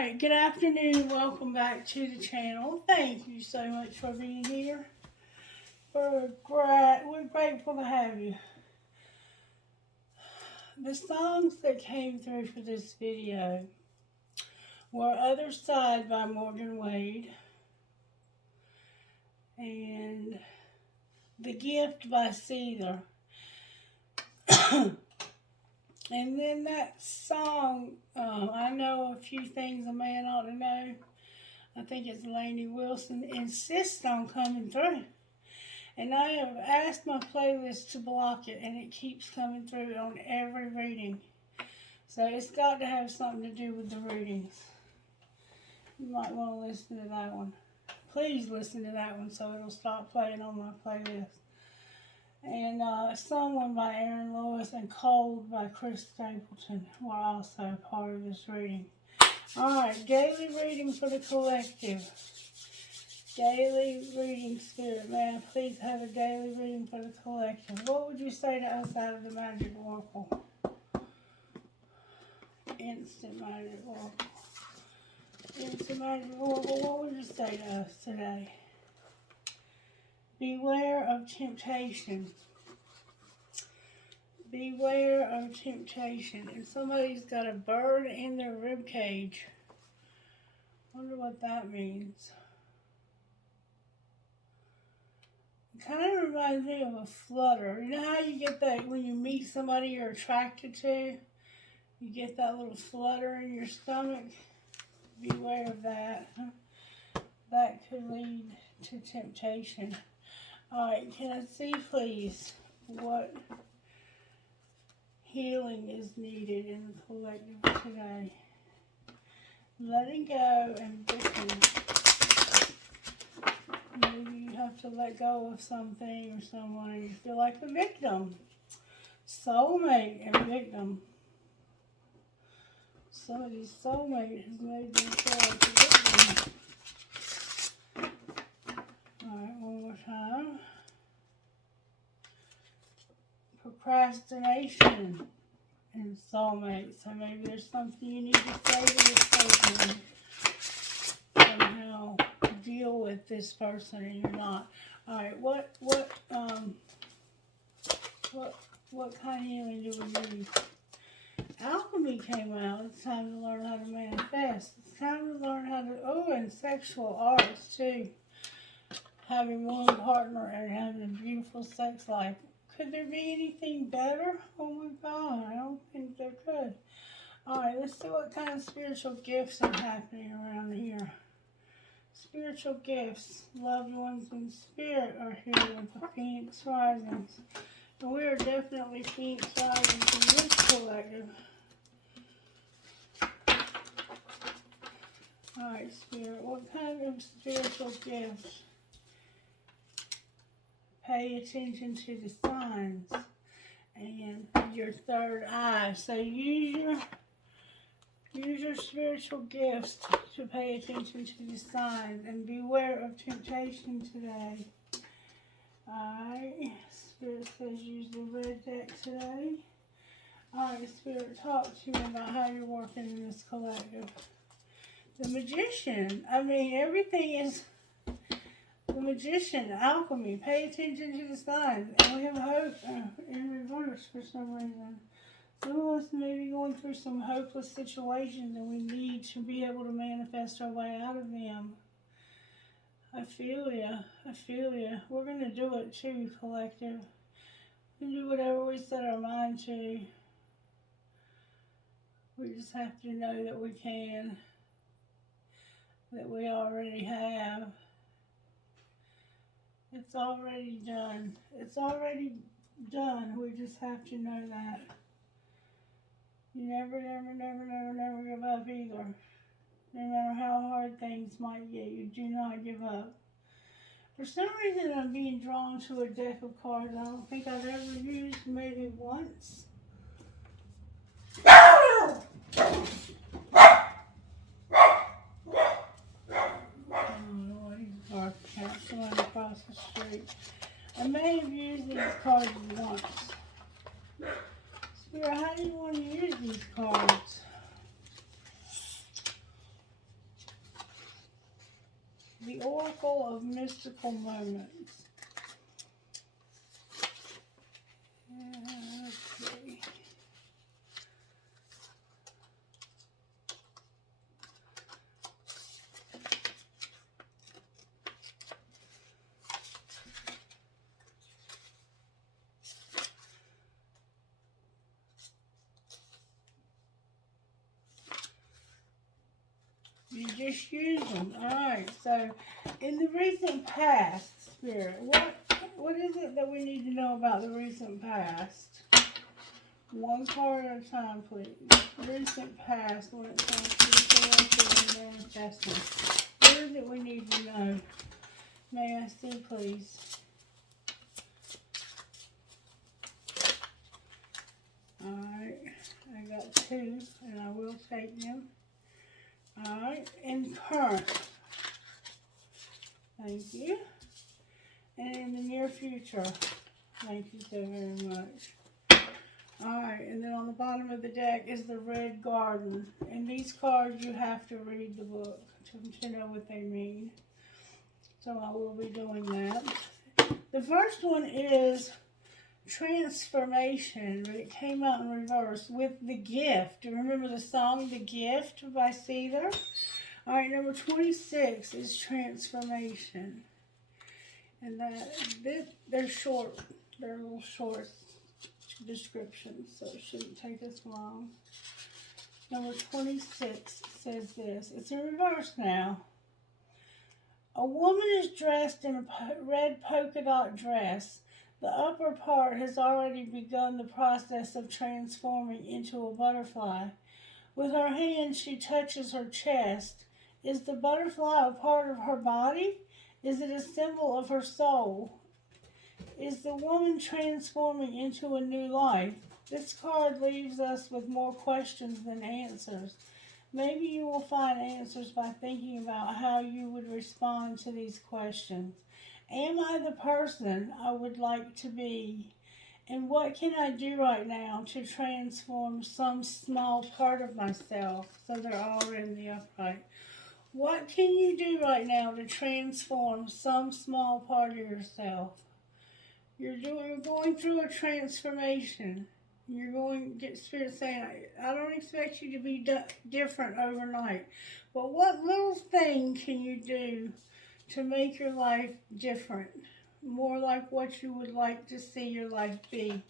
Alright, good afternoon. Welcome back to the channel. Thank you so much for being here. We're grateful to have you. The songs that came through for this video were Other Side by Morgan Wade and The Gift by Cedar. And then that song, I Know a Few Things a Man Ought to Know. I think it's Lainey Wilson, insists on coming through. And I have asked my playlist to block it, and it keeps coming through on every reading. So it's got to have something to do with the readings. You might want to listen to that one. Please listen to that one so it'll stop playing on my playlist. And Someone by Aaron Lewis and Cold by Chris Stapleton were also part of this reading. Alright, daily reading for the collective. Daily reading, Spirit. May I please have a daily reading for the collective? What would you say to us out of the Magic Oracle? Instant Magic Oracle. Instant Magic Oracle, what would you say to us today? Beware of temptation. Beware of temptation. And somebody's got a bird in their rib cage. Wonder what that means. It kind of reminds me of a flutter. You know how you get that when you meet somebody you're attracted to? You get that little flutter in your stomach. Beware of that. That could lead to temptation. Alright, can I see, please, what healing is needed in the collective today? Letting go and victim. Maybe you have to let go of something or someone and you feel like a victim. Soulmate and victim. Somebody's soulmate has made them feel like a victim. Alright, one more time. Procrastination and soulmate. So maybe there's something you need to say to this person. Somehow deal with this person and you're not. Alright, what kind of healing do we need? Alchemy came out. It's time to learn how to manifest. It's time to learn how to, and sexual arts too. Having one partner and having a beautiful sex life. Could there be anything better? Oh my God, I don't think there could. Alright, let's see what kind of spiritual gifts are happening around here. Spiritual gifts. Loved ones in spirit are here with the Phoenix Risings. And we are definitely Phoenix Risings in this collective. Alright, Spirit, what kind of spiritual gifts? Pay attention to the signs and your third eye. So use your spiritual gifts to pay attention to the signs and beware of temptation today. Alright, Spirit says use the red deck today. Alright, Spirit, talk to me about how you're working in this collective. The Magician. I mean, everything is the Magician, alchemy. Pay attention to the signs. And we have hope in reverse for some reason. Some of us may be going through some hopeless situations and we need to be able to manifest our way out of them. I feel ya. I feel ya. We're going to do it too, collective. We can do whatever we set our mind to. We just have to know that we can. That we already have. It's already done. It's already done. We just have to know that. You never, never, never, never, never give up either. No matter how hard things might get, you do not give up. For some reason, I'm being drawn to a deck of cards I don't think I've ever used, maybe once. Someone across the street. I may have used these cards once. Spirit, how do you want to use these cards? The Oracle of Mystical Moments. Okay. You just use them. Alright, so in the recent past, Spirit, what is it that we need to know about the recent past? One card at a time, please. Recent past, when it comes to the and manifesting. What is it we need to know? May I see, please? Alright, I got two, and I will take them. Alright, and current. Thank you. And in the near future. Thank you so very much. Alright, and then on the bottom of the deck is the Red Garden. And these cards, you have to read the book to know what they mean. So I will be doing that. The first one is transformation, but it came out in reverse with The Gift. Do you remember the song The Gift by Cedar? Alright, number 26 is transformation. And they're short. They're little short descriptions, so it shouldn't take us long. Number 26 says this. It's in reverse now. A woman is dressed in a red polka dot dress. The upper part has already begun the process of transforming into a butterfly. With her hand, she touches her chest. Is the butterfly a part of her body? Is it a symbol of her soul? Is the woman transforming into a new life? This card leaves us with more questions than answers. Maybe you will find answers by thinking about how you would respond to these questions. Am I the person I would like to be? And what can I do right now to transform some small part of myself? So they're all in the upright. What can you do right now to transform some small part of yourself? You're going through a transformation. You're going to get Spirit saying, I don't expect you to be different overnight. But what little thing can you do to make your life different? More like what you would like to see your life be.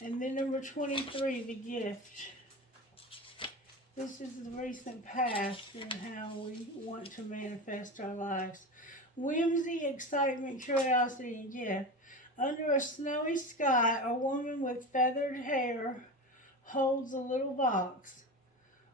And then number 23, The Gift. This is the recent past and how we want to manifest our lives. Whimsy, excitement, curiosity, and gift. Under a snowy sky, a woman with feathered hair holds a little box.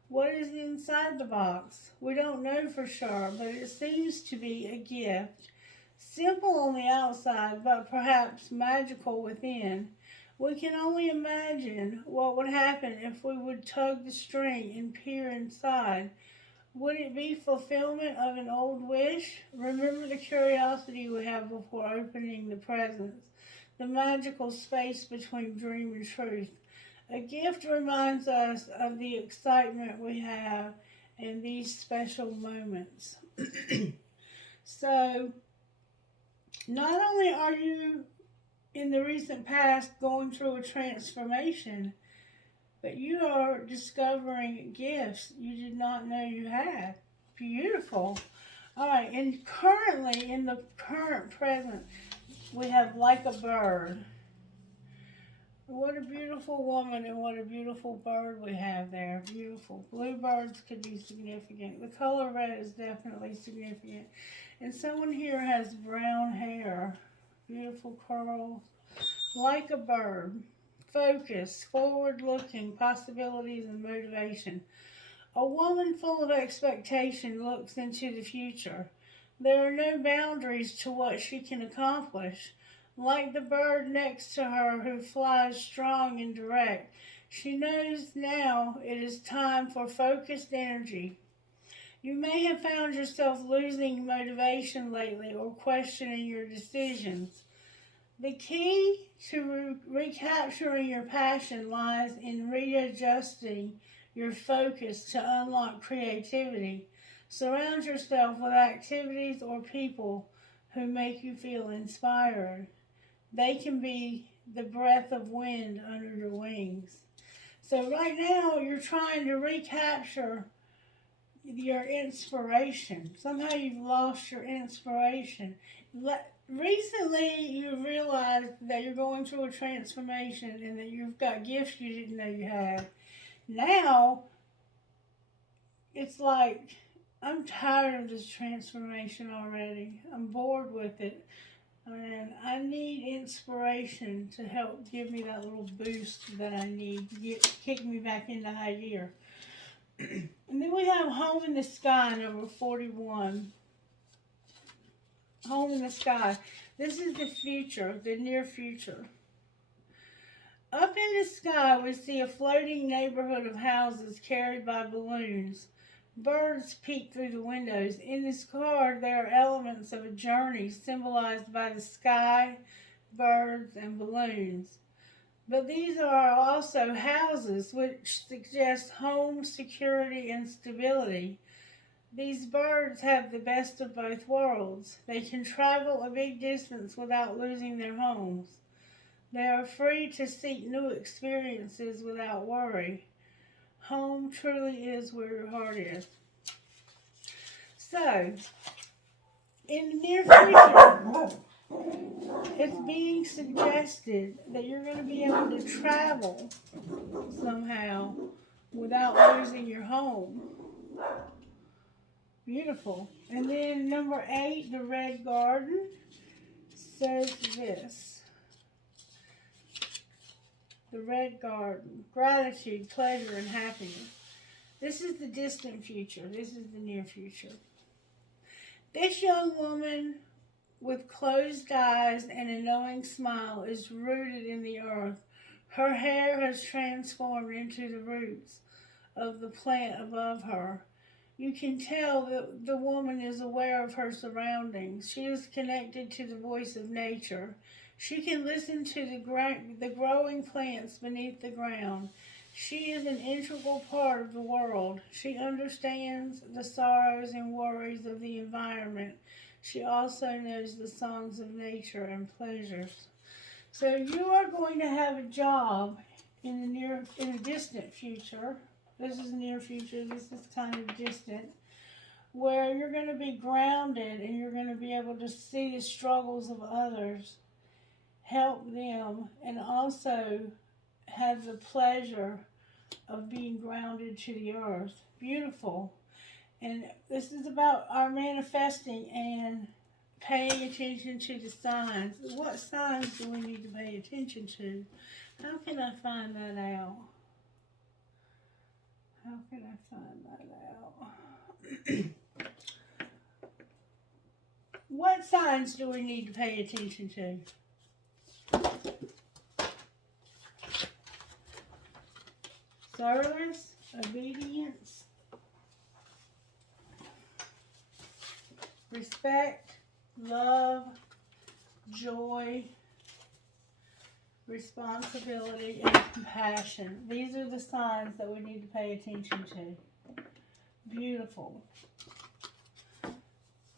What is inside the box? We don't know for sure, but it seems to be a gift. Simple on the outside, but perhaps magical within. We can only imagine what would happen if we would tug the string and peer inside. Would it be fulfillment of an old wish? Remember the curiosity we have before opening the presents, the magical space between dream and truth. A gift reminds us of the excitement we have in these special moments. So, not only are you in the recent past going through a transformation, but you are discovering gifts you did not know you had. Beautiful. All right, and currently, in the current present, we have Like a Bird. What a beautiful woman and what a beautiful bird we have there. Beautiful. Bluebirds could be significant. The color red is definitely significant. And someone here has brown hair. Beautiful curls. Like a bird. Focus. Forward-looking. Possibilities and motivation. A woman full of expectation looks into the future. There are no boundaries to what she can accomplish. Like the bird next to her who flies strong and direct, she knows now it is time for focused energy. You may have found yourself losing motivation lately or questioning your decisions. The key to recapturing your passion lies in readjusting your focus to unlock creativity. Surround yourself with activities or people who make you feel inspired. They can be the breath of wind under your wings. So right now you're trying to recapture your inspiration. Somehow you've lost your inspiration. Recently you realized that you're going through a transformation and that you've got gifts you didn't know you had. Now it's like, I'm tired of this transformation already. I'm bored with it. And I need inspiration to help give me that little boost that I need to kick me back into high gear. And then we have Home in the Sky, number 41. Home in the Sky. This is the future, the near future. Up in the sky, we see a floating neighborhood of houses carried by balloons. Birds peek through the windows. In this card, there are elements of a journey symbolized by the sky, birds, and balloons. But these are also houses, which suggest home, security, and stability. These birds have the best of both worlds. They can travel a big distance without losing their homes. They are free to seek new experiences without worry. Home truly is where your heart is. So, in the near future, it's being suggested that you're going to be able to travel somehow without losing your home. Beautiful. And then number 8, the Red Garden, says this. The Red Garden, gratitude, pleasure, and happiness. This is the distant future. This is the near future. This young woman with closed eyes and a knowing smile is rooted in the earth. Her hair has transformed into the roots of the plant above her. You can tell that the woman is aware of her surroundings. She is connected to the voice of nature. She can listen to the growing plants beneath the ground. She is an integral part of the world. She understands the sorrows and worries of the environment. She also knows the songs of nature and pleasures. So you are going to have a job in the distant future. This is near future. This is kind of distant, where you're going to be grounded and you're going to be able to see the struggles of others, help them, and also have the pleasure of being grounded to the earth. Beautiful. And this is about our manifesting and paying attention to the signs. What signs do we need to pay attention to? How can I find that out? How can I find that out? What signs do we need to pay attention to? Service, obedience, respect, love, joy, responsibility, and compassion. These are the signs that we need to pay attention to. Beautiful.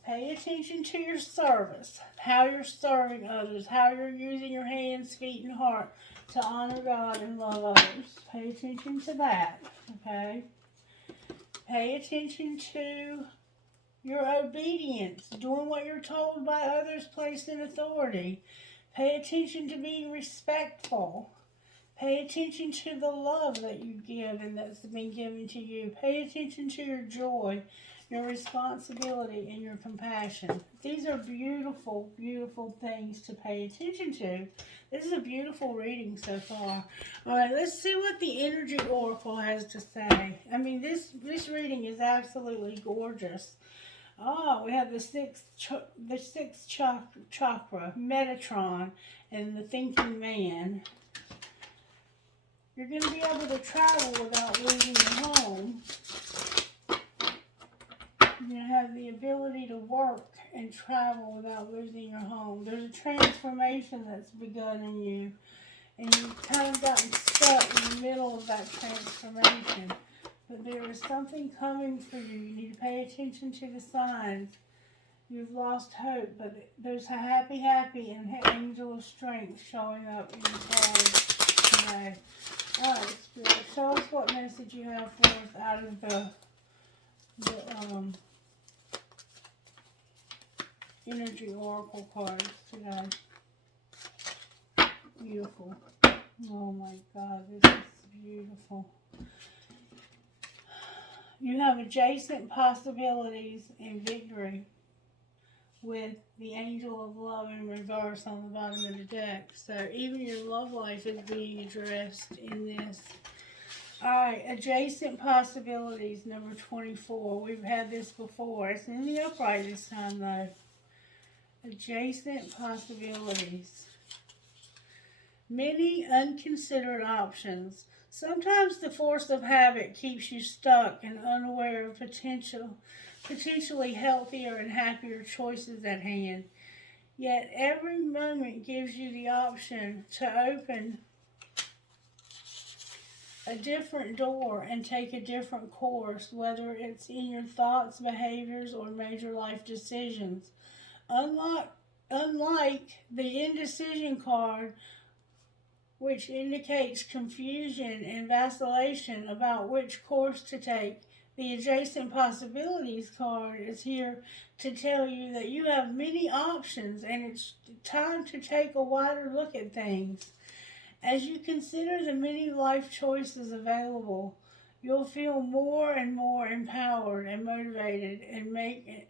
Pay attention to your service, how you're serving others, how you're using your hands, feet, and heart to honor God and love others. Pay attention to that, okay? Pay attention to your obedience, doing what you're told by others placed in authority. Pay attention to being respectful. Pay attention to the love that you give and that's been given to you. Pay attention to your joy, your responsibility, and your compassion. These are beautiful, beautiful things to pay attention to. This is a beautiful reading so far. All right, let's see what the Energy Oracle has to say. I mean, this reading is absolutely gorgeous. Oh, we have the sixth chakra, Metatron, and the Thinking Man. You're going to be able to travel without losing your home. You're going to have the ability to work and travel without losing your home. There's a transformation that's begun in you, and you've kind of gotten stuck in the middle of that transformation. but there is something coming for you. You need to pay attention to the signs. You've lost hope, but there's a happy, and angel of strength showing up in your card today. Alright, Spirit, show us what message you have for us out of the energy oracle cards today. Beautiful. Oh my God, this is beautiful. You have adjacent possibilities and victory with the angel of love in reverse on the bottom of the deck. So even your love life is being addressed in this. Alright, adjacent possibilities, number 24. We've had this before. It's in the upright this time though. Adjacent possibilities. Many unconsidered options. Sometimes the force of habit keeps you stuck and unaware of potentially healthier and happier choices at hand. Yet every moment gives you the option to open a different door and take a different course, whether it's in your thoughts, behaviors, or major life decisions. Unlike the indecision card, which indicates confusion and vacillation about which course to take, the adjacent possibilities card is here to tell you that you have many options and it's time to take a wider look at things. As you consider the many life choices available, you'll feel more and more empowered and motivated and make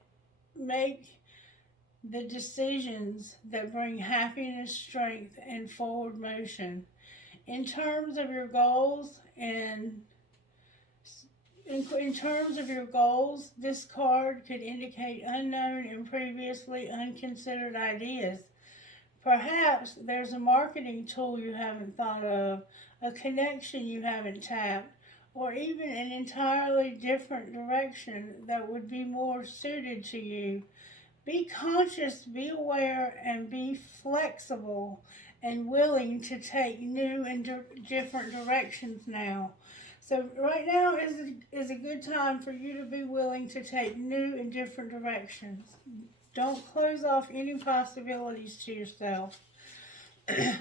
the decisions that bring happiness, strength, and forward motion. In terms of your goals, this card could indicate unknown and previously unconsidered ideas. Perhaps there's a marketing tool you haven't thought of, a connection you haven't tapped, or even an entirely different direction that would be more suited to you. Be conscious, be aware, and be flexible and willing to take new and different directions now. So right now is a good time for you to be willing to take new and different directions. Don't close off any possibilities to yourself.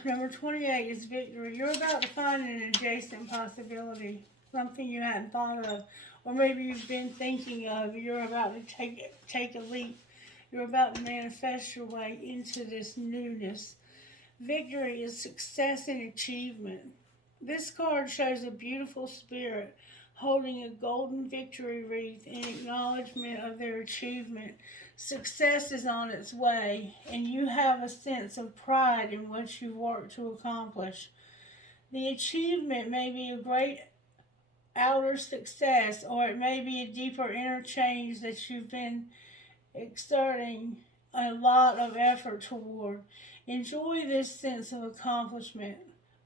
Number 28 is victory. You're about to find an adjacent possibility, something you hadn't thought of, or maybe you've been thinking of. You're about to take a leap. You're about to manifest your way into this newness. Victory is success and achievement. This card shows a beautiful spirit holding a golden victory wreath in acknowledgement of their achievement. Success is on its way, and you have a sense of pride in what you worked to accomplish. The achievement may be a great outer success, or it may be a deeper inner change that you've been exerting a lot of effort toward. Enjoy this sense of accomplishment,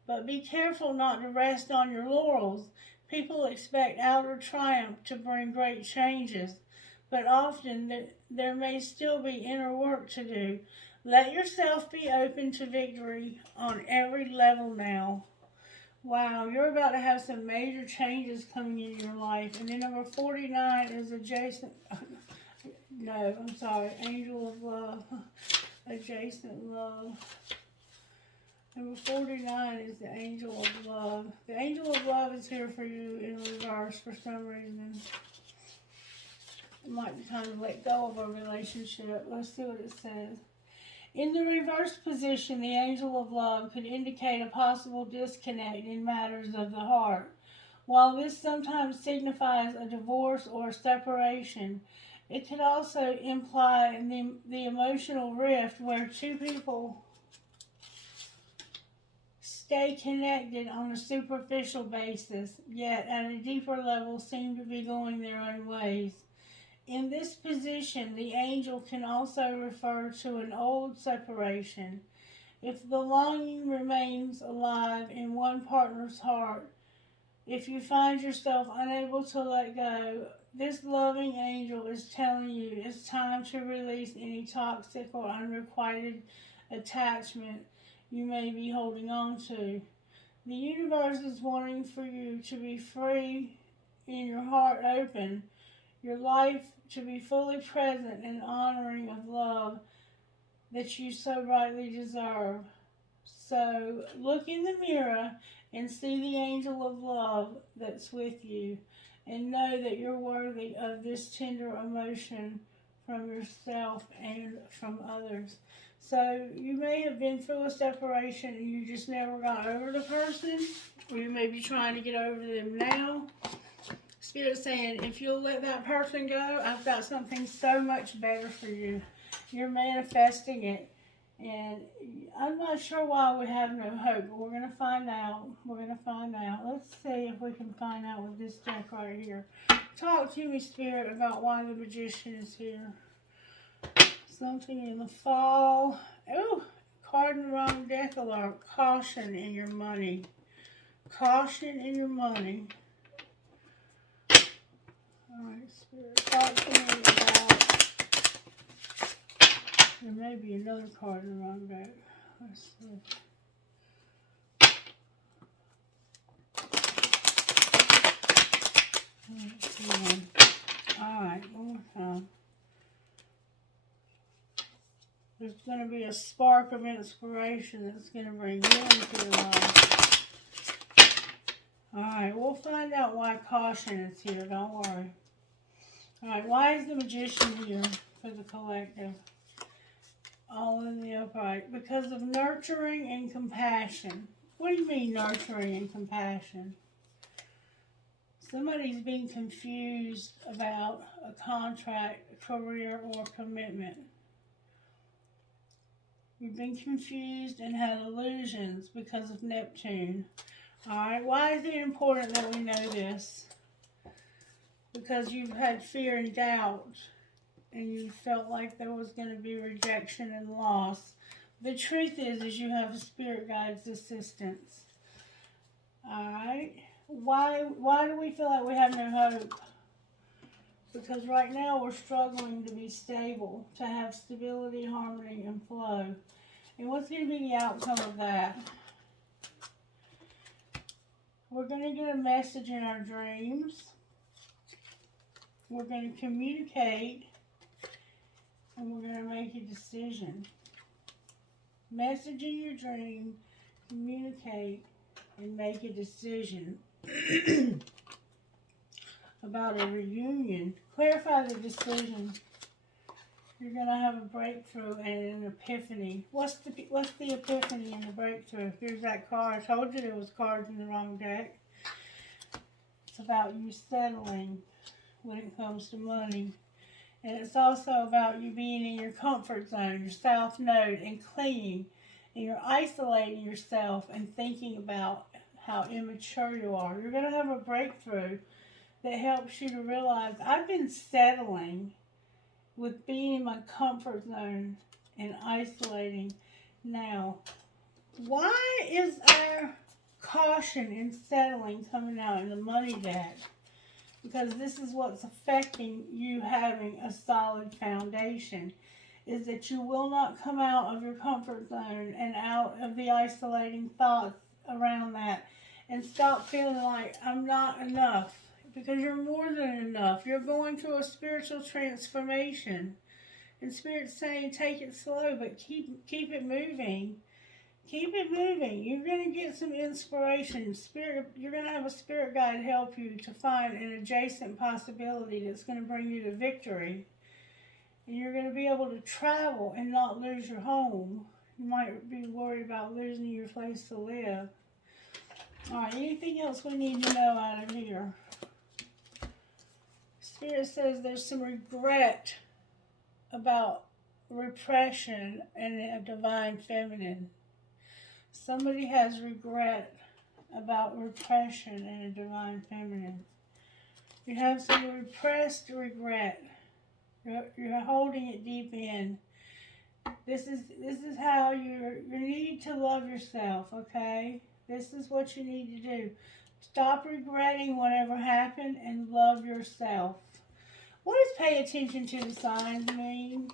but be careful not to rest on your laurels. People expect outer triumph to bring great changes, but often there may still be inner work to do. Let yourself be open to victory on every level now. Wow, you're about to have some major changes coming in your life. And then number 49 is adjacent. No, I'm sorry. Angel of love. Adjacent love. Number 49 is the angel of love. The angel of love is here for you in reverse for some reason. It might be time to let go of a relationship. Let's see what it says. In the reverse position, the angel of love could indicate a possible disconnect in matters of the heart. While this sometimes signifies a divorce or a separation, it could also imply the emotional rift where two people stay connected on a superficial basis, yet at a deeper level seem to be going their own ways. In this position, the angel can also refer to an old separation. If the longing remains alive in one partner's heart, if you find yourself unable to let go, this loving angel is telling you it's time to release any toxic or unrequited attachment you may be holding on to. The universe is wanting for you to be free and your heart open, your life to be fully present and honoring of love that you so rightly deserve. So look in the mirror and see the angel of love that's with you, and know that you're worthy of this tender emotion from yourself and from others. So you may have been through a separation and you just never got over the person, or you may be trying to get over them now. Spirit's saying, if you'll let that person go, I've got something so much better for you. You're manifesting it. And I'm not sure why we have no hope, but we're going to find out. We're going to find out. Let's see if we can find out with this deck right here. Talk to me, Spirit, about why the Magician is here. Something in the fall. Oh, card in the wrong deck alert. Caution in your money. Caution in your money. Alright, Spirit, talk to me about... There may be another card in the wrong deck. Let's see. Alright, one more time. There's going to be a spark of inspiration that's going to bring healing to your life. Alright, we'll find out why caution is here. Don't worry. Alright, why is the Magician here for the collective? All in the upright. Because of nurturing and compassion. What do you mean nurturing and compassion? Somebody's being confused about a contract, a career, or commitment. You've been confused and had illusions because of Neptune. Alright, why is it important that we know this? Because you've had fear and doubt, and you felt like there was going to be rejection and loss. The truth is you have a spirit guide's assistance. Alright? Why do we feel like we have no hope? Because right now we're struggling to be stable, to have stability, harmony, and flow. And what's going to be the outcome of that? We're going to get a message in our dreams. We're going to communicate. And we're going to make a decision. Message in your dream, communicate, and make a decision about a reunion. Clarify the decision. You're going to have a breakthrough and an epiphany. What's the epiphany and the breakthrough? Here's that card. I told you there was cards in the wrong deck. It's about you settling when it comes to money. And it's also about you being in your comfort zone, your south node, and clinging. And you're isolating yourself and thinking about how immature you are. You're going to have a breakthrough that helps you to realize, I've been settling with being in my comfort zone and isolating. Now, why is our caution and settling coming out in the money deck? Because this is what's affecting you having a solid foundation, is that you will not come out of your comfort zone and out of the isolating thoughts around that and stop feeling like I'm not enough, because you're more than enough. You're going through a spiritual transformation, and Spirit's saying take it slow, but keep it moving. Keep it moving. You're going to get some inspiration. You're going to have a spirit guide help you to find an adjacent possibility that's going to bring you to victory. And you're going to be able to travel and not lose your home. You might be worried about losing your place to live. Alright, anything else we need to know out of here? Spirit says there's some regret about repression and a divine feminine. Somebody has regret about repression and a divine feminine. You have some repressed regret. You're holding it deep in. This is how you need to love yourself, okay? This is what you need to do. Stop regretting whatever happened and love yourself. What does pay attention to the signs mean?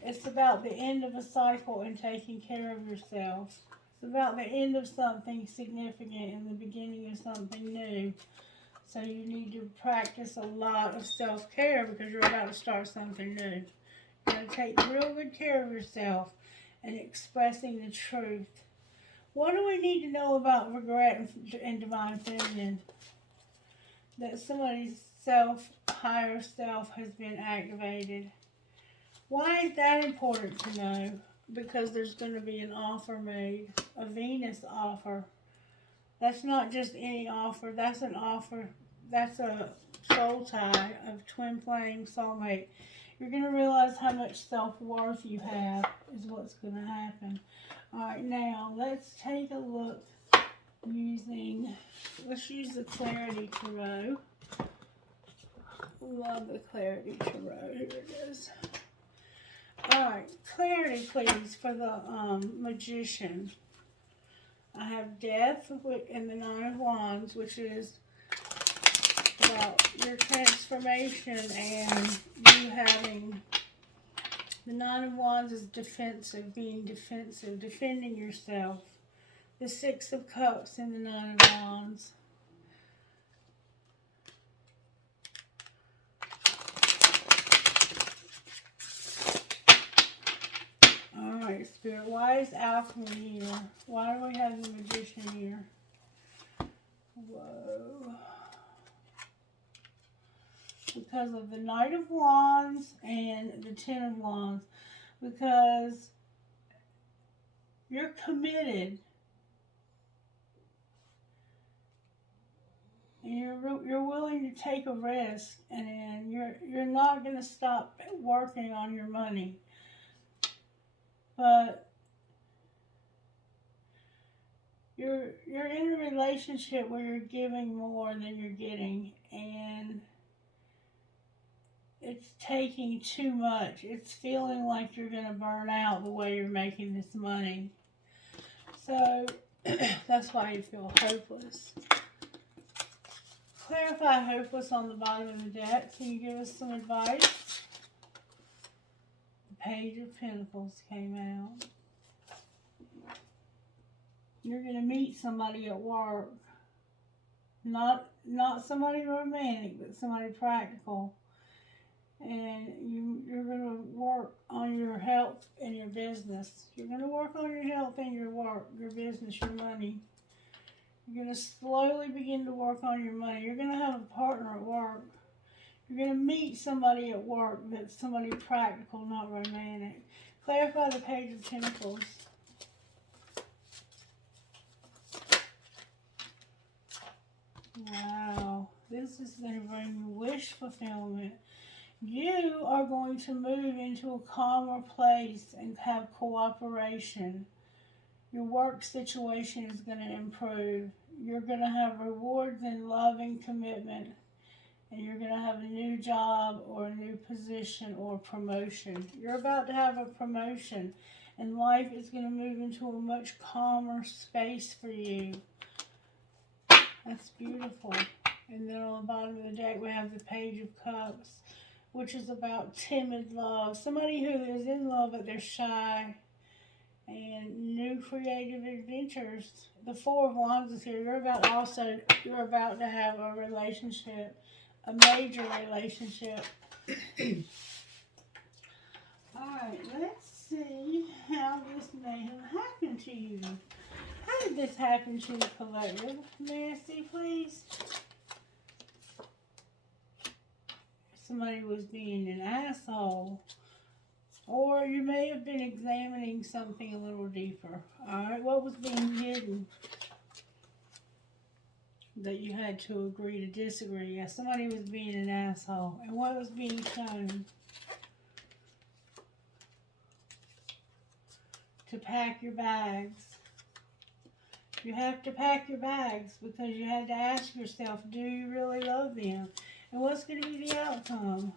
It's about the end of a cycle and taking care of yourself. It's about the end of something significant and the beginning of something new. So you need to practice a lot of self-care because you're about to start something new. You're going to take real good care of yourself and expressing the truth. What do we need to know about regret and divine feminine? That somebody's higher self has been activated. Why is that important to know? Because there's going to be an offer made, a Venus offer. That's not just any offer. That's an offer. That's a soul tie of twin flame soulmate. You're going to realize how much self-worth you have is what's going to happen. All right, now let's take a look let's use the Clarity Tarot. Love the Clarity Tarot. Here it is. All right, clarity, please, for the Magician. I have Death and the Nine of Wands, which is about your transformation and you having. The Nine of Wands is defensive, being defensive, defending yourself. The Six of Cups and the Nine of Wands. Alright, Spirit, why is Alchemy here? Why do we have the Magician here? Whoa. Because of the Knight of Wands and the Ten of Wands. Because you're committed. And you're willing to take a risk. And you're not going to stop working on your money. But you're in a relationship where you're giving more than you're getting, and it's taking too much. It's feeling like you're going to burn out the way you're making this money. So that's why you feel hopeless. Clarify hopeless on the bottom of the deck. Can you give us some advice? Page of Pentacles came out. You're going to meet somebody at work. Not somebody romantic, but somebody practical. And you're going to work on your health and your business. You're going to work on your health and your work, your business, your money. You're going to slowly begin to work on your money. You're going to have a partner at work. You're going to meet somebody at work that's somebody practical, not romantic. Clarify the Page of Pentacles. Wow. This is going to bring you wish fulfillment. You are going to move into a calmer place and have cooperation. Your work situation is going to improve. You're going to have rewards in love and commitment. And you're going to have a new job or a new position or promotion. You're about to have a promotion. And life is going to move into a much calmer space for you. That's beautiful. And then on the bottom of the deck we have the Page of Cups, which is about timid love. Somebody who is in love but they're shy. And new creative adventures. The Four of Wands is here. You're about to have a relationship. A major relationship. Alright, let's see how this may have happened to you. How did this happen to the collective? May I see, please? Somebody was being an asshole. Or you may have been examining something a little deeper. Alright, what was being hidden that you had to agree to disagree? Yeah, somebody was being an asshole. And what was being shown? To pack your bags. You have to pack your bags because you had to ask yourself, do you really love them? And what's going to be the outcome?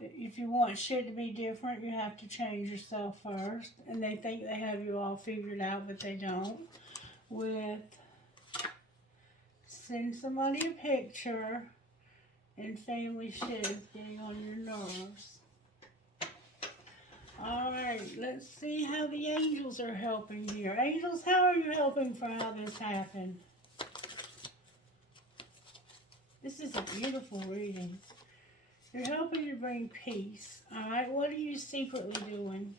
If you want shit to be different, you have to change yourself first. And they think they have you all figured out, but they don't. With send somebody a picture and family shit is getting on your nerves. Alright, let's see how the angels are helping here. Angels, how are you helping for how this happened? This is a beautiful reading. You're helping to bring peace. Alright, what are you secretly doing?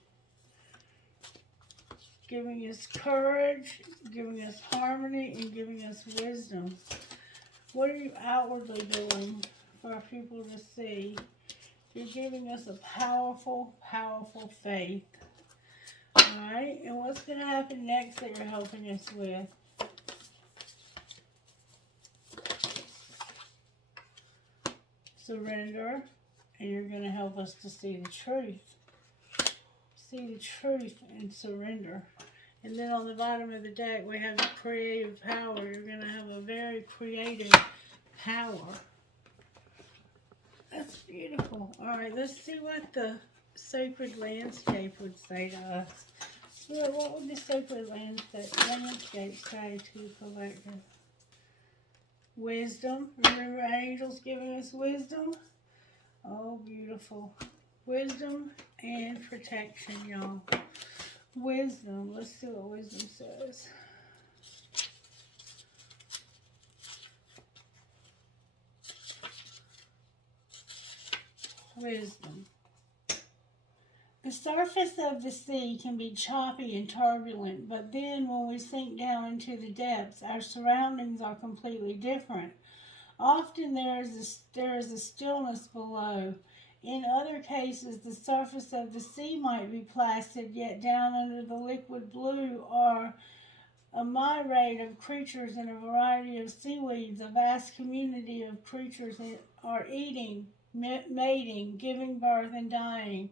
Giving us courage, giving us harmony, and giving us wisdom. What are you outwardly doing for our people to see? You're giving us a powerful, powerful faith. Alright, and what's going to happen next that you're helping us with? Surrender, and you're going to help us to see the truth. See the truth and surrender. And then on the bottom of the deck, we have the creative power. You're going to have a very creative power. That's beautiful. Alright, let's see what the sacred landscape would say to us. Yeah, what would the sacred landscape say to the collective? Wisdom. Remember angels giving us wisdom? Oh, beautiful. Wisdom and protection, y'all. Wisdom. Let's see what wisdom says. Wisdom. The surface of the sea can be choppy and turbulent, but then when we sink down into the depths, our surroundings are completely different. Often there is a stillness below. In other cases, the surface of the sea might be placid, yet down under the liquid blue are a myriad of creatures and a variety of seaweeds. A vast community of creatures are eating, mating, giving birth, and dying.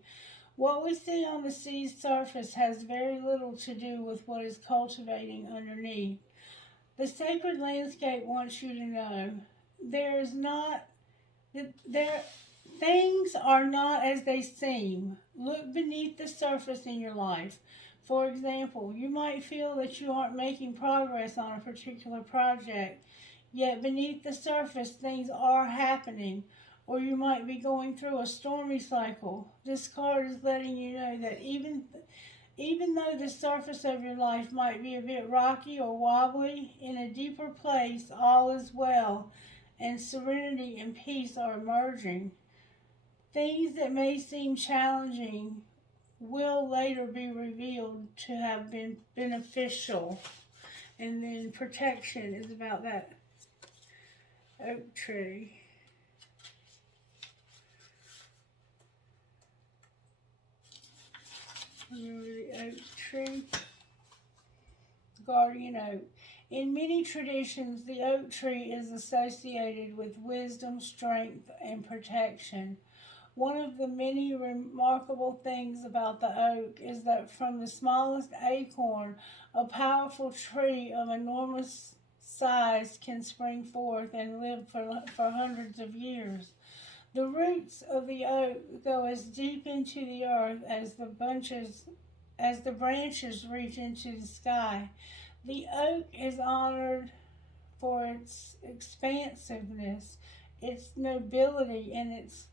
What we see on the sea's surface has very little to do with what is cultivating underneath. The sacred landscape wants you to know things are not as they seem. Look beneath the surface in your life. For example, you might feel that you aren't making progress on a particular project, yet beneath the surface things are happening. Or you might be going through a stormy cycle. This card is letting you know that even though the surface of your life might be a bit rocky or wobbly, in a deeper place all is well, and serenity and peace are emerging. Things that may seem challenging will later be revealed to have been beneficial. And then protection is about that oak tree. Remember the oak tree? Guardian oak. In many traditions, the oak tree is associated with wisdom, strength, and protection. One of the many remarkable things about the oak is that from the smallest acorn, a powerful tree of enormous size can spring forth and live for hundreds of years. The roots of the oak go as deep into the earth as the branches reach into the sky. The oak is honored for its expansiveness, its nobility, and its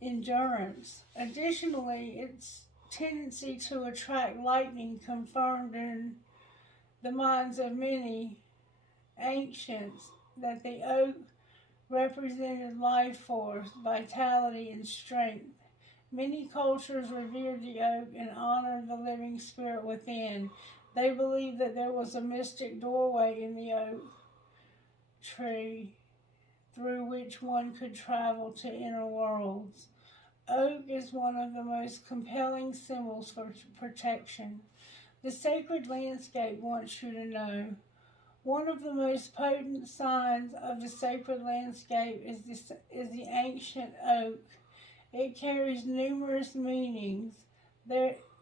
endurance. Additionally, its tendency to attract lightning confirmed in the minds of many ancients that the oak represented life force, vitality, and strength. Many cultures revered the oak and honored the living spirit within. They believed that there was a mystic doorway in the oak tree through which one could travel to inner worlds. Oak is one of the most compelling symbols for protection. The sacred landscape wants you to know. One of the most potent signs of the sacred landscape is the ancient oak. It carries numerous meanings.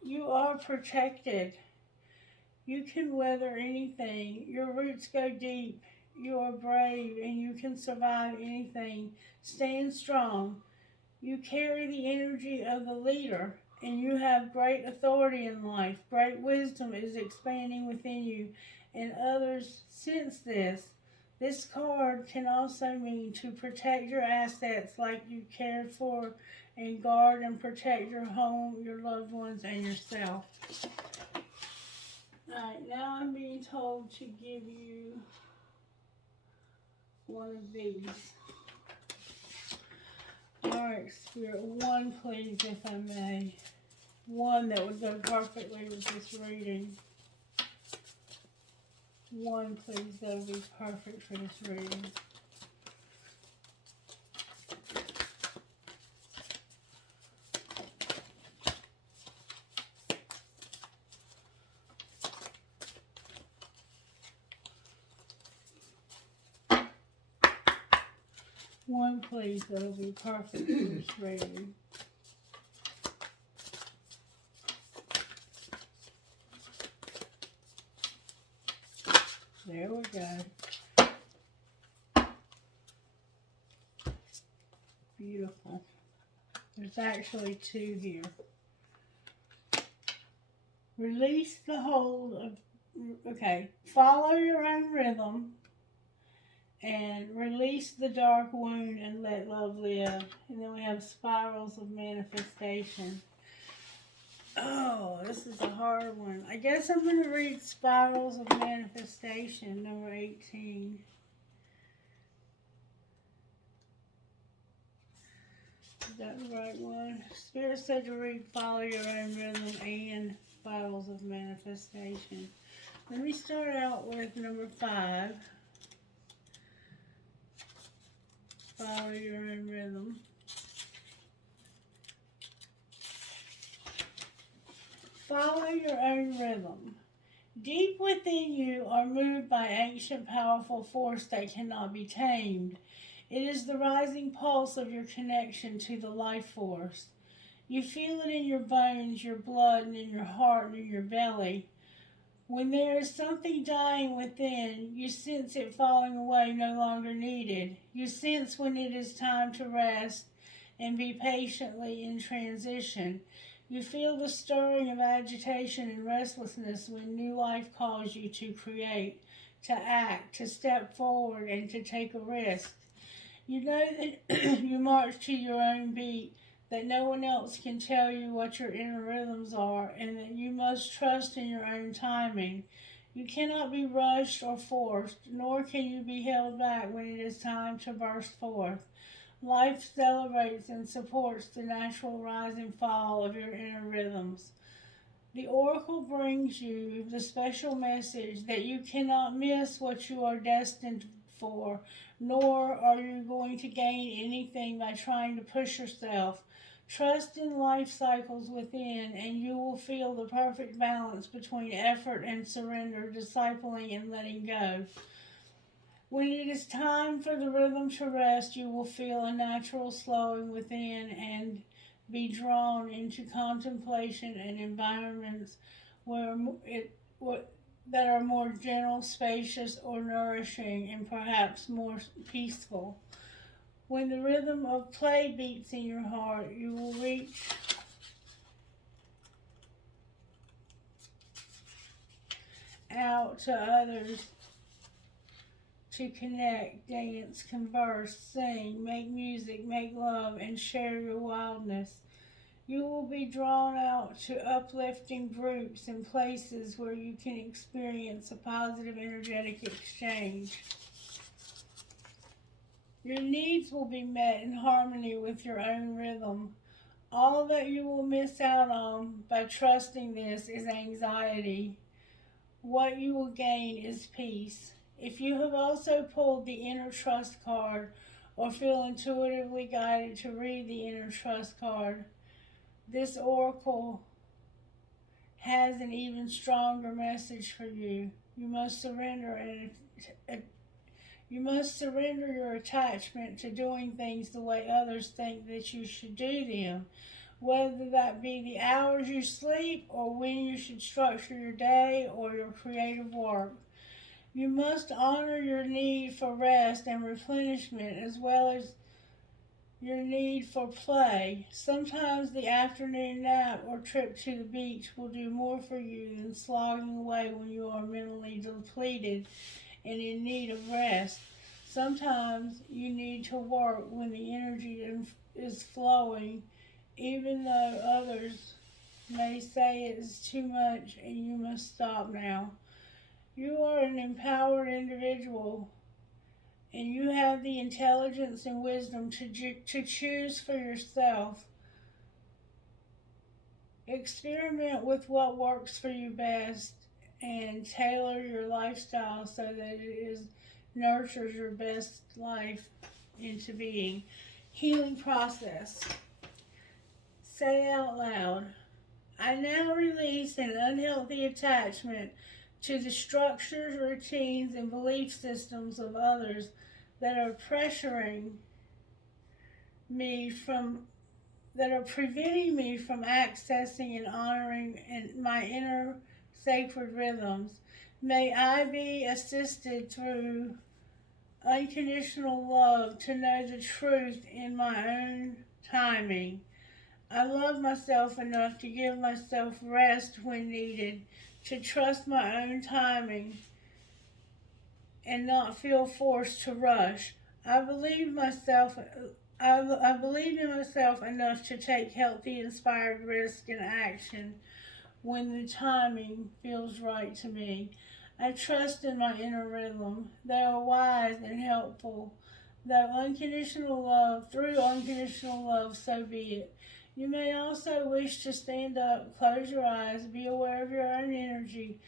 You are protected. You can weather anything. Your roots go deep. You are brave and you can survive anything. Stand strong. You carry the energy of the leader and you have great authority in life. Great wisdom is expanding within you and others sense this. This card can also mean to protect your assets like you cared for and guard and protect your home, your loved ones, and yourself. Alright, now I'm being told to give you one of these. Alright, Spirit, one please, if I may. One that would go perfectly with this reading. One please, that would be perfect for this reading. One please, that would be perfect for this reading. There we go. Beautiful. There's actually two here. Release the hold of, okay, follow your own rhythm and release the dark wound and let love live. And then we have spirals of manifestation. Oh, this is a hard one. I guess I'm going to read Spirals of Manifestation, number 18. Is that the right one? Spirit said to read Follow Your Own Rhythm and Spirals of Manifestation. Let me start out with number 5. Follow Your Own Rhythm. Follow your own rhythm. Deep within you are moved by ancient powerful force that cannot be tamed. It is the rising pulse of your connection to the life force. You feel it in your bones, your blood, and in your heart and in your belly. When there is something dying within, you sense it falling away, no longer needed. You sense when it is time to rest and be patiently in transition. You feel the stirring of agitation and restlessness when new life calls you to create, to act, to step forward, and to take a risk. You know that you march to your own beat, that no one else can tell you what your inner rhythms are, and that you must trust in your own timing. You cannot be rushed or forced, nor can you be held back when it is time to burst forth. Life celebrates and supports the natural rise and fall of your inner rhythms. The oracle brings you the special message that you cannot miss what you are destined for, nor are you going to gain anything by trying to push yourself. Trust in life cycles within, and you will feel the perfect balance between effort and surrender, discipling and letting go. When it is time for the rhythm to rest, you will feel a natural slowing within and be drawn into contemplation and environments that are more gentle, spacious, or nourishing, and perhaps more peaceful. When the rhythm of play beats in your heart, you will reach out to others to connect, dance, converse, sing, make music, make love, and share your wildness. You will be drawn out to uplifting groups and places where you can experience a positive energetic exchange. Your needs will be met in harmony with your own rhythm. All that you will miss out on by trusting this is anxiety. What you will gain is peace. If you have also pulled the inner trust card or feel intuitively guided to read the inner trust card, this oracle has an even stronger message for you. You must surrender your attachment to doing things the way others think that you should do them, whether that be the hours you sleep or when you should structure your day or your creative work. You must honor your need for rest and replenishment as well as your need for play. Sometimes the afternoon nap or trip to the beach will do more for you than slogging away when you are mentally depleted. and in need of rest. Sometimes you need to work when the energy is flowing, even though others may say it is too much and you must stop now. You are an empowered individual and you have the intelligence and wisdom to choose for yourself. Experiment with what works for you best and tailor your lifestyle so that nurtures your best life into being. Healing process. Say out loud, I now release an unhealthy attachment to the structures, routines, and belief systems of others that are pressuring me from that are preventing me from accessing and honoring my inner sacred rhythms. May I be assisted through unconditional love to know the truth in my own timing. I love myself enough to give myself rest when needed, to trust my own timing and not feel forced to rush. I believe in myself enough to take healthy, inspired risk and action when the timing feels right to me. I trust in my inner rhythm. They are wise and helpful. Through unconditional love, so be it. You may also wish to stand up, close your eyes, be aware of your own energy.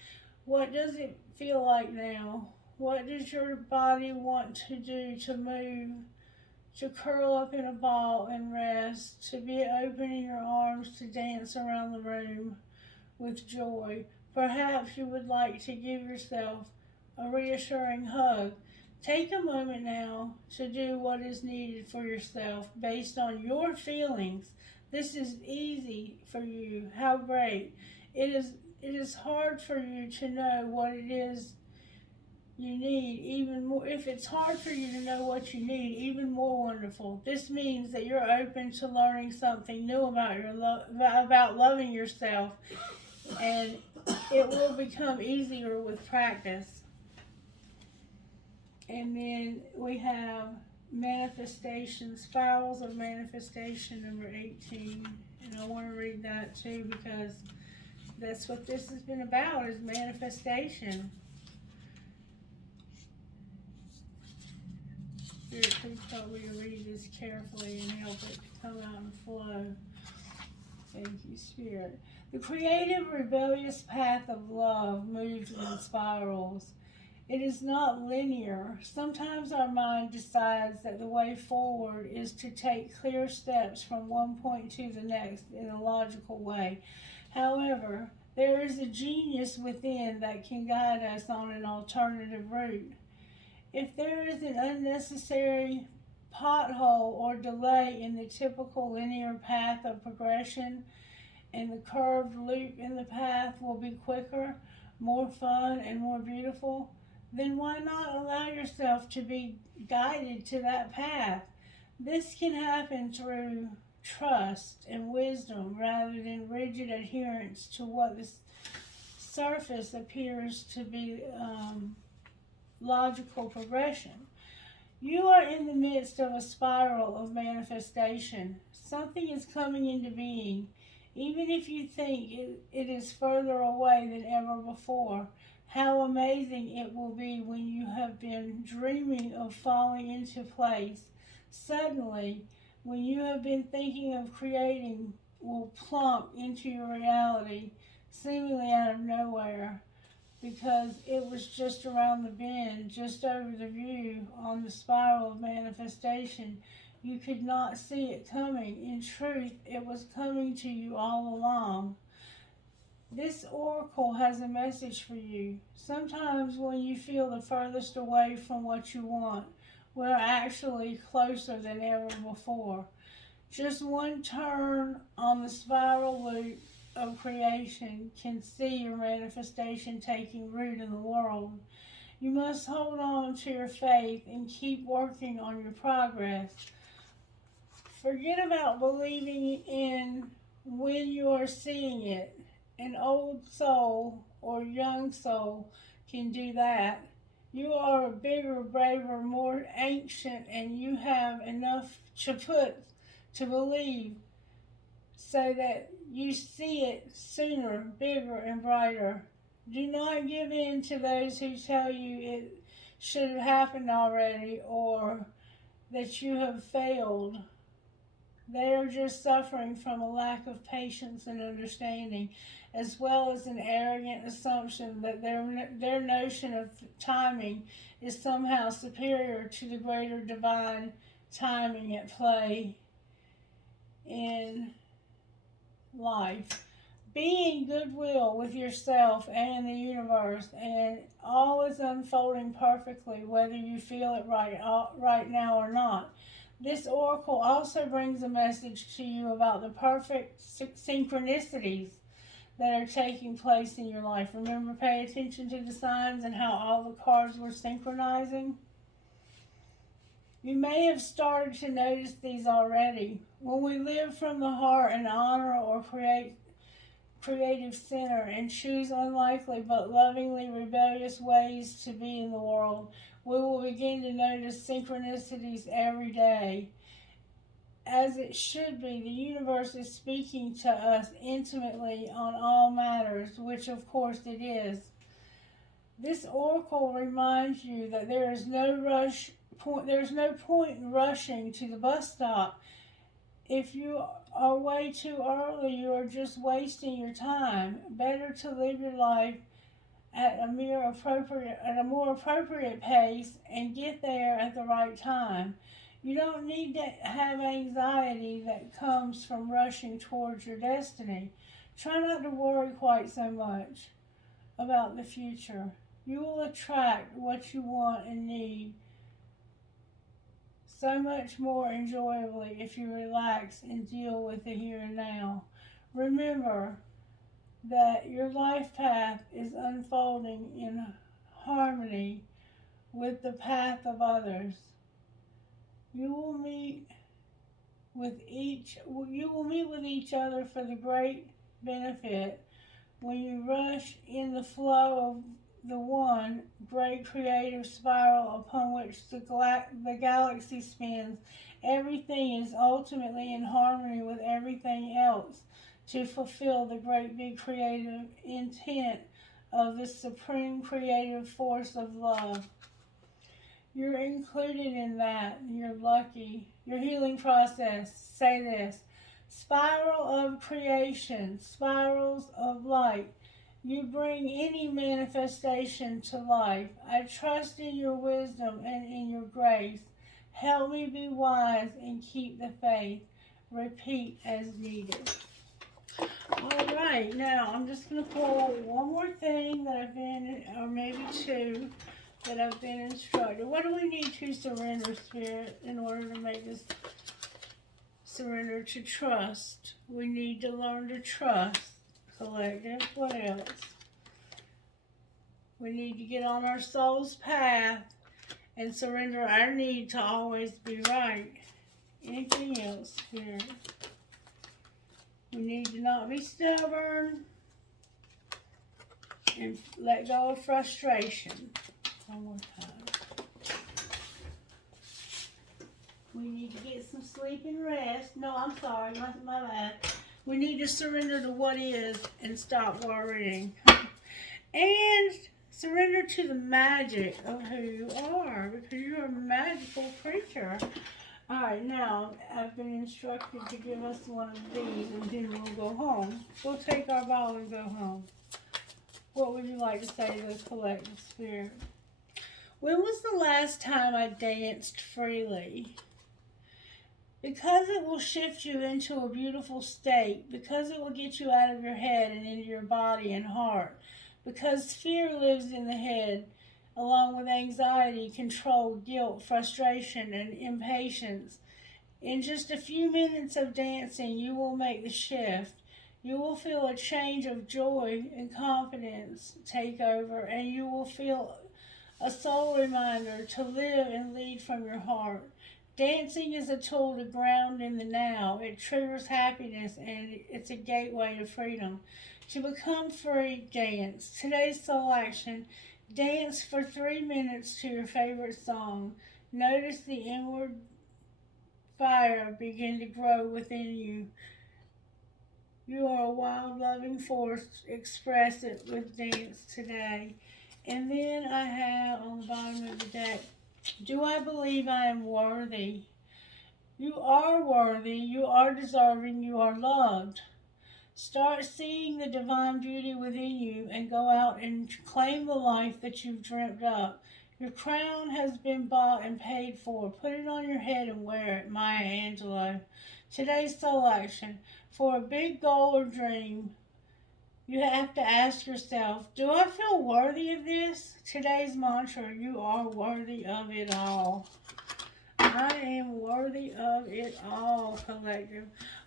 What does it feel like now? What does your body want to do to move? To curl up in a ball and rest, to be opening your arms to dance around the room with joy. Perhaps you would like to give yourself a reassuring hug. Take a moment now to do what is needed for yourself based on your feelings. This is easy for you. How great. It is hard for you to know what it is you need, even more. If it's hard for you to know what you need, even more wonderful. This means that you're open to learning something new about loving yourself, and it will become easier with practice. And then we have manifestation, spirals of manifestation, number 18. And I want to read that too because that's what this has been about, is manifestation. Spirit, please help me to read this carefully and help it to come out and flow. Thank you, Spirit. The creative, rebellious path of love moves in spirals. It is not linear. Sometimes our mind decides that the way forward is to take clear steps from one point to the next in a logical way. However, there is a genius within that can guide us on an alternative route. If there is an unnecessary pothole or delay in the typical linear path of progression, and the curved loop in the path will be quicker, more fun, and more beautiful, then why not allow yourself to be guided to that path? This can happen through trust and wisdom rather than rigid adherence to what the surface appears to be logical progression. You are in the midst of a spiral of manifestation. Something is coming into being, even if you think it is further away than ever before. How amazing it will be when you have been dreaming of falling into place. Suddenly, when you have been thinking of creating will plump into your reality, seemingly out of nowhere, because it was just around the bend, just over the view on the spiral of manifestation. You could not see it coming. In truth, it was coming to you all along. This oracle has a message for you. Sometimes when you feel the furthest away from what you want, we're actually closer than ever before. Just one turn on the spiral loop of creation can see your manifestation taking root in the world. You must hold on to your faith and keep working on your progress. Forget about believing in when you are seeing it. An old soul or young soul can do that. You are bigger, braver, more ancient, and you have enough to believe, so that you see it sooner, bigger, and brighter. Do not give in to those who tell you it should have happened already or that you have failed. They are just suffering from a lack of patience and understanding, as well as an arrogant assumption that their notion of timing is somehow superior to the greater divine timing at play in life. Be in goodwill with yourself and the universe, and all is unfolding perfectly, whether you feel it right now or not. This oracle also brings a message to you about the perfect synchronicities that are taking place in your life. Remember, pay attention to the signs and how all the cards were synchronizing. You may have started to notice these already. When we live from the heart and honor or creative center and choose unlikely but lovingly rebellious ways to be in the world, we will begin to notice synchronicities every day. As it should be, the universe is speaking to us intimately on all matters, which of course it is. This oracle reminds you that there is no point in rushing to the bus stop. If you are way too early, you are just wasting your time. Better to live your life at a more appropriate pace and get there at the right time. You don't need to have anxiety that comes from rushing towards your destiny. Try not to worry quite so much about the future. You will attract what you want and need so much more enjoyably if you relax and deal with the here and now. Remember that your life path is unfolding in harmony with the path of others. You will meet with each other for the great benefit when you rush in the flow of the one great creative spiral upon which the galaxy spins. Everything is ultimately in harmony with everything else to fulfill the great big creative intent of the supreme creative force of love. You're included in that. You're lucky. Your healing process. Say this. Spiral of creation. Spirals of light. You bring any manifestation to life. I trust in your wisdom and in your grace. Help me be wise and keep the faith. Repeat as needed. All right, now I'm just going to pull one more thing that I've been, or maybe two, that I've been instructed. What do we need to surrender, Spirit, in order to make this surrender to trust? We need to learn to trust. Collective. What else? We need to get on our soul's path and surrender our need to always be right. Anything else, Spirit? We need to not be stubborn and let go of frustration. One more time. We need to get some sleep and rest. No, I'm sorry, my bad. We need to surrender to what is and stop worrying. And surrender to the magic of who you are, because you're a magical creature. Alright, now I've been instructed to give us one of these and then we'll go home. We'll take our ball and go home. What would you like to say to the collective spirit? When was the last time I danced freely? Because it will shift you into a beautiful state. Because it will get you out of your head and into your body and heart. Because fear lives in the head, along with anxiety, control, guilt, frustration, and impatience. In just a few minutes of dancing, you will make the shift. You will feel a change of joy and confidence take over, and you will feel a soul reminder to live and lead from your heart. Dancing is a tool to ground in the now. It triggers happiness, and it's a gateway to freedom. To become free, dance. Today's soul action: Dance for 3 minutes to your favorite song. Notice the inward fire begin to grow within you. You are a wild, loving force. Express it with dance today. And then I have on the bottom of the deck, do I believe I am worthy? You are worthy. You are deserving. You are loved. Start seeing the divine beauty within you and go out and claim the life that you've dreamt up. Your crown has been bought and paid for. Put it on your head and wear it. Maya Angelou. Today's soul action. For a big goal or dream, you have to ask yourself, do I feel worthy of this? Today's mantra, you are worthy of it all. I am worthy of it all, collective.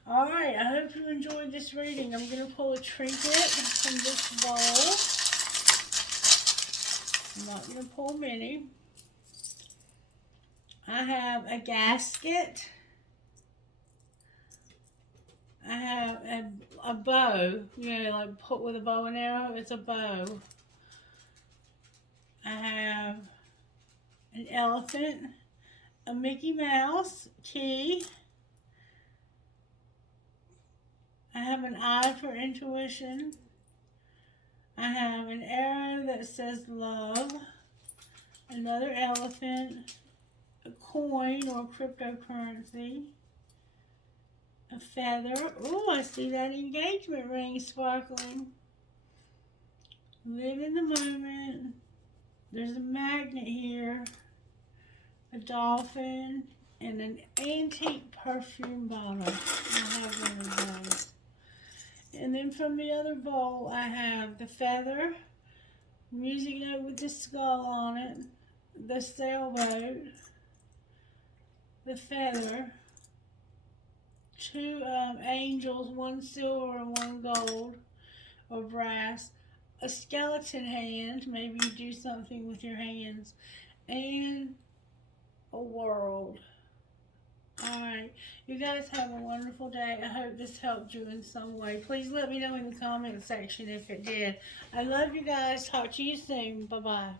Alright, I hope you enjoyed this reading. I'm going to pull a trinket from this bowl. I'm not going to pull many. I have a gasket. I have a bow. You know, like put with a bow and arrow. It's a bow. I have an elephant. A Mickey Mouse key. I have an eye for intuition. I have an arrow that says love. Another elephant. A coin or cryptocurrency. A feather. Oh, I see that engagement ring sparkling. Live in the moment. There's a magnet here. A dolphin. And an antique perfume bottle. I have one of those. And then from the other bowl, I have the feather, music note with the skull on it, the sailboat, the feather, two angels, one silver and one gold or brass, a skeleton hand, maybe you do something with your hands, and a world. Alright, you guys have a wonderful day. I hope this helped you in some way. Please let me know in the comment section if it did. I love you guys. Talk to you soon. Bye-bye.